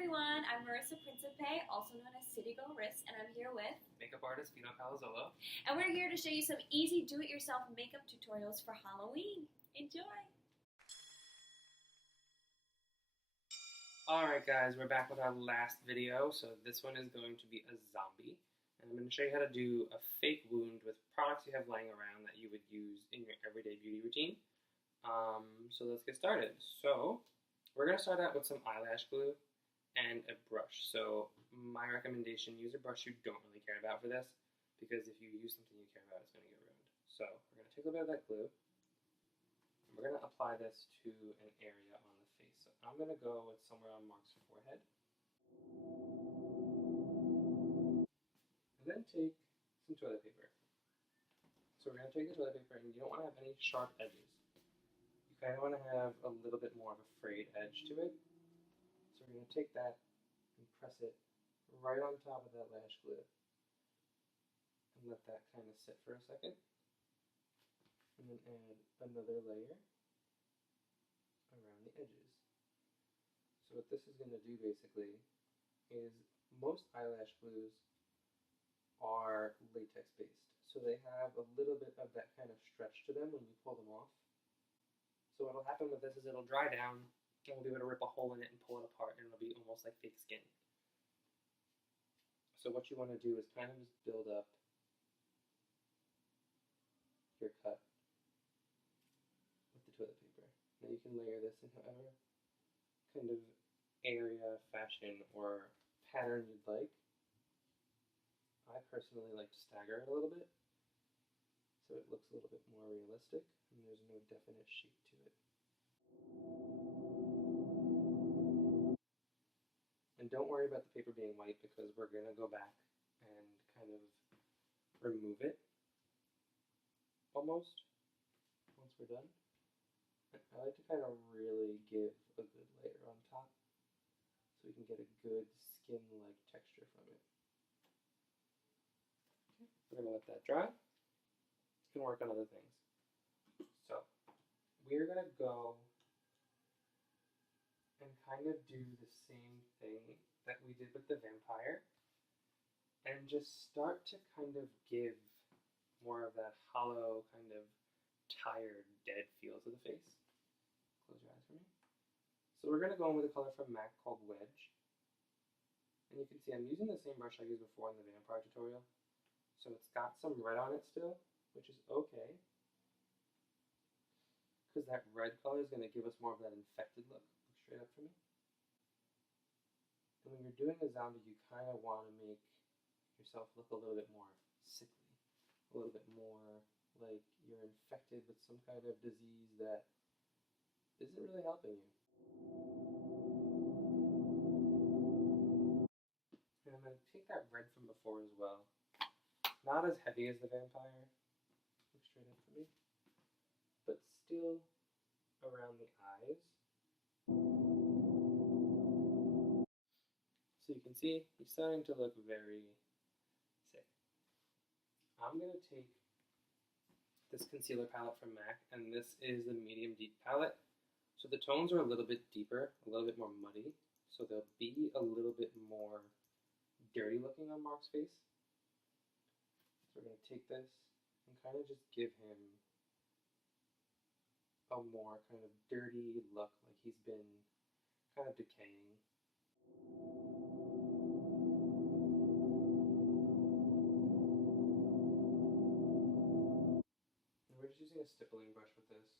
everyone, I'm Merissa Principe, also known as City Girl Riss, and I'm here with makeup artist Vito Palazzolo. and we're here to show you some easy do-it-yourself makeup tutorials for Halloween. Enjoy! Alright guys, we're back with our last video. So this one is going to be a zombie. And I'm going to show you how to do a fake wound with products you have lying around that you would use in your everyday beauty routine. So let's get started. So we're going to start out with some eyelash glue and a brush. So my recommendation, use a brush you don't really care about for this, because if you use something you care about, it's going to get ruined. So we're going to take a little bit of that glue, and we're going to apply this to an area on the face. So I'm going to go with somewhere on Mark's forehead. And then take some toilet paper. So we're going to take the toilet paper, and you don't want to have any sharp edges. You kind of want to have a little bit more of a frayed edge to it. So we're going to take that and press it right on top of that lash glue. And let that kind of sit for a second. And then add another layer around the edges. So what this is going to do basically is most eyelash glues are latex based. So they have a little bit of that kind of stretch to them when you pull them off. So what will happen with this is it'll dry down, and we'll be able to rip a hole in it and pull it apart, and it'll be almost like fake skin. So what you want to do is kind of just build up your cut with the toilet paper. Now you can layer this in however kind of area, fashion, or pattern you'd like. I personally like to stagger it a little bit, so it looks a little bit more realistic, and there's no definite shape to it. And don't worry about the paper being white, because we're going to go back and kind of remove it almost once we're done. I like to kind of really give a good layer on top so we can get a good skin-like texture from it. Okay, we're going to let that dry. You can work on other things. So we're going to go and kind of do the same thing that we did with the vampire, and just start to kind of give more of that hollow, kind of tired, dead feel to the face. Close your eyes for me. So we're going to go in with a color from MAC called Wedge. And you can see I'm using the same brush I used before in the vampire tutorial. So it's got some red on it still, which is okay, because that red color is going to give us more of that infected look. Look straight up for me. And when you're doing a zombie, you kind of want to make yourself look a little bit more sickly, a little bit more like you're infected with some kind of disease that isn't really helping you. And I'm going to take that red from before as well. Not as heavy as the vampire. Look straight up for me. But still around the eyes. So you can see he's starting to look very sick. I'm going to take this concealer palette from MAC, and this is the medium deep palette. So the tones are a little bit deeper, a little bit more muddy, so they'll be a little bit more dirty looking on Mark's face. So we're going to take this and kind of just give him a more kind of dirty look, like he's been kind of decaying. And we're just using a stippling brush with this,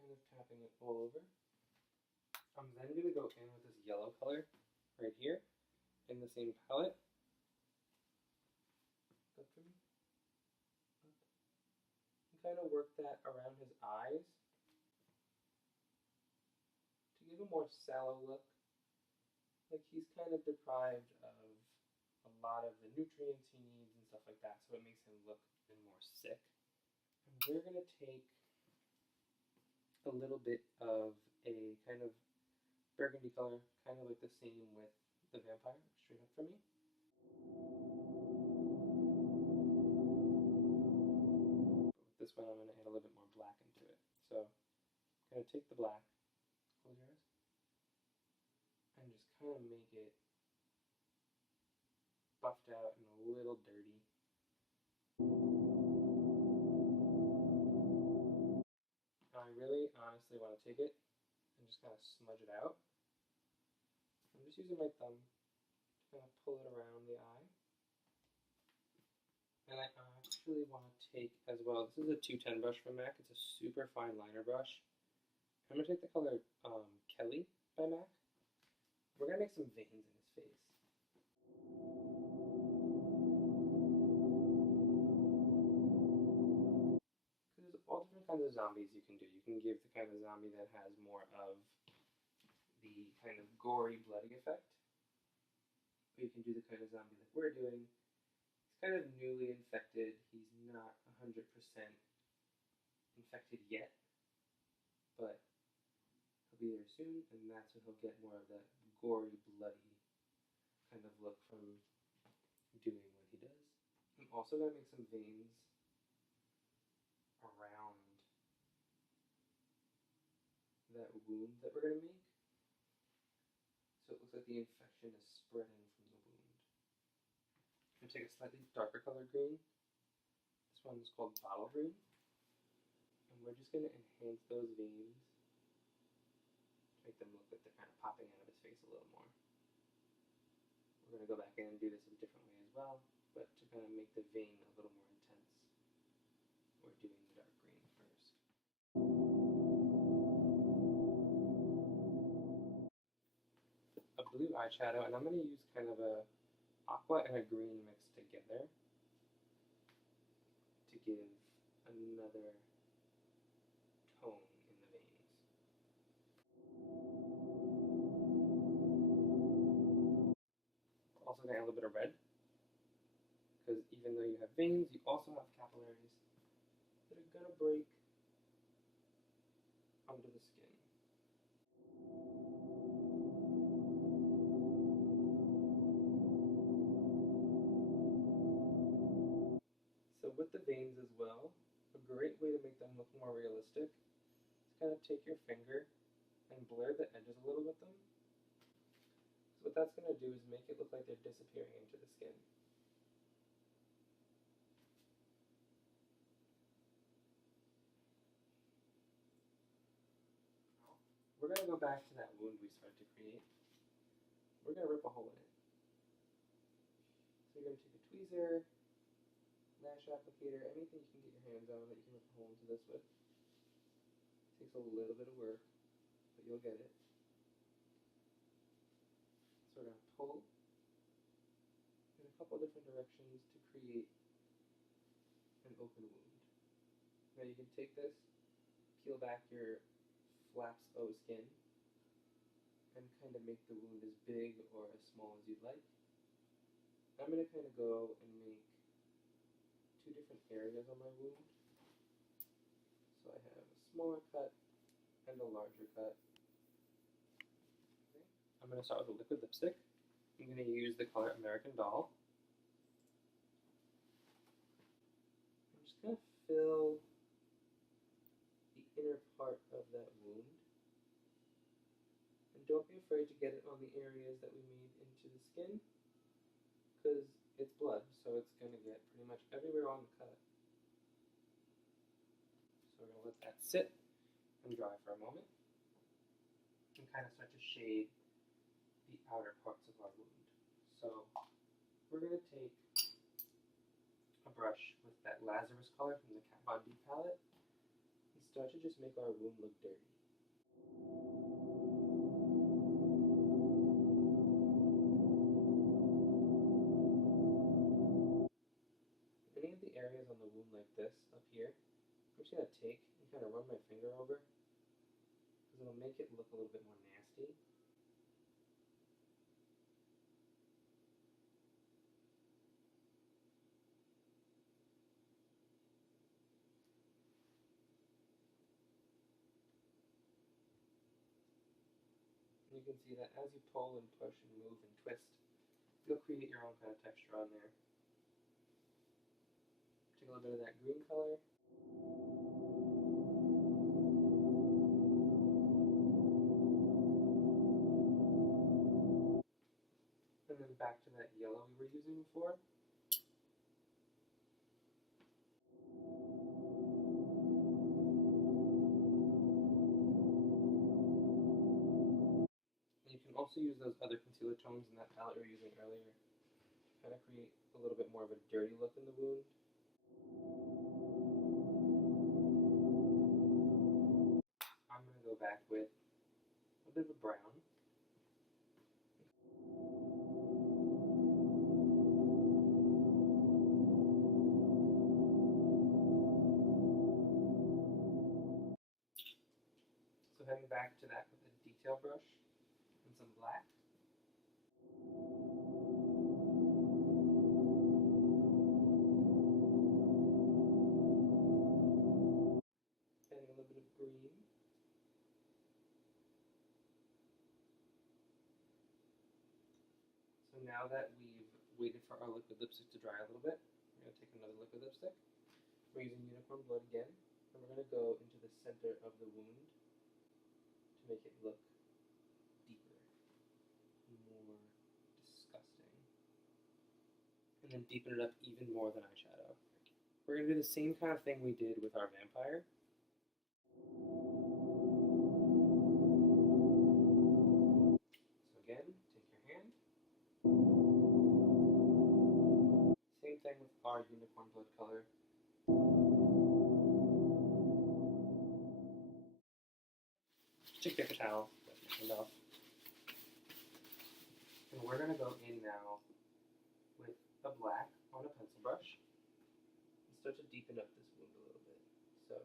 kind of tapping it all over. I'm then going to go in with this yellow color right here in the same palette. Up for me. Up. And kind of work that around his eyes to give a more sallow look, like he's kind of deprived of a lot of the nutrients he needs and stuff like that, so it makes him look even more sick. And we're going to take a little bit of a kind of burgundy color, kind of like the same with the vampire. Straight up for me. But with this one, I'm going to add a little bit more black into it. So I'm going to take the black, close your eyes, and just kind of make it buffed out and a little dirty. And I really honestly want to take it and just kind of smudge it out. I'm just using my thumb to kind of pull it around the eye. And I actually want to take as well, this is a 210 brush from MAC. It's a super fine liner brush. I'm going to take the color Kelly by MAC. We're going to make some veins in his face. Because there's all different kinds of zombies you can do. You can give the kind of zombie that has more of the kind of gory, bloody effect. Or you can do the kind of zombie like we're doing. He's kind of newly infected. He's not 100% infected yet, but he'll be there soon, and that's when he'll get more of that gory, bloody kind of look from doing what he does. I'm also going to make some veins around that wound that we're going to make, so it looks like the infection is spreading from the wound. I'm going to take a slightly darker color green. This one is called bottle green. And we're just going to enhance those veins, make them look like they're kind of popping out of his face a little more. We're going to go back in and do this a different way as well, but to kind of make the vein a little more intense, we're doing the dark green first. A blue eyeshadow, and I'm going to use kind of a aqua and a green mixed together to give another tone in the veins. We're also going to add a little bit of red, because even though you have veins, you also have capillaries that are going to break under the skin. So with the veins as well, a great way to make them look more realistic is kind of take your finger and blur the edges a little with them. So what that's going to do is make it look like they're disappearing into the skin. We're going to go back to that wound we started to create. We're going to rip a hole in it. So you're going to take a tweezer, lash applicator, anything you can get your hands on that you can rip a hole into this with. It takes a little bit of work, but you'll get it. So we're going to pull in a couple different directions to create an open wound. Now you can take this, peel back your flaps O skin, and kind of make the wound as big or as small as you'd like. I'm going to kind of go and make two different areas on my wound. So I have a smaller cut and a larger cut. Okay. I'm going to start with a liquid lipstick. I'm going to use the color American Doll. I'm just going to fill the inner part of that wound. And don't be afraid to get it on the areas that we made into the skin, because it's blood, so it's going to get pretty much everywhere on the cut. So we're going to let that sit and dry for a moment and kind of start to shade the outer parts of our wound. So we're going to take a brush with that Lazarus color from the Kat Von D palette and start to just make our wound look dirty. Any of the areas on the wound like this up here, I'm just going to take and kind of run my finger over, because it'll make it look a little bit more nasty. And you can see that as you pull and push and move and twist, you'll create your own kind of texture on there. Take a little bit of that green color. for. And you can also use those other concealer tones in that palette we were using earlier. Kind of create a little bit more of a dirty look in the wound. I'm going to go back with a bit of a brown. So heading back to that with a detail brush and some black. Adding a little bit of green. So now that we've waited for our liquid lipstick to dry a little bit, we're going to take another liquid lipstick. We're using Unicorn Blood again, and we're going to go into the center of the wound to make it look deeper, more disgusting, and then deepen it up even more than eyeshadow. We're going to do the same kind of thing we did with our vampire. So again, take your hand. Same thing with our Unicorn Blood color. Take a paper towel, enough. And we're going to go in now with a black on a pencil brush and start to deepen up this wound a little bit. So,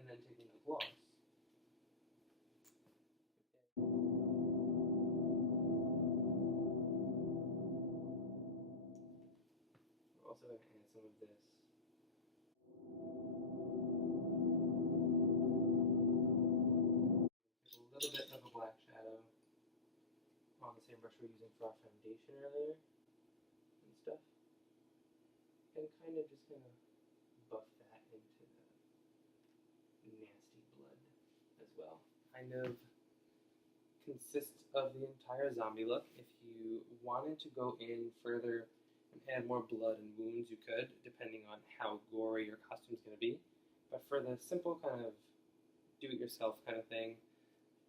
and then taking a gloss. We're also going to add some of this. A little bit of a black shadow on the same brush we were using for our foundation earlier and stuff. And kind of buff that into the nasty blood as well. Kind of consists of the entire zombie look. If you wanted to go in further and add more blood and wounds, you could, depending on how gory your costume is going to be. But for the simple kind of do-it-yourself kind of thing,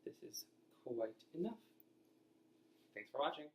this is quite enough. Thanks for watching.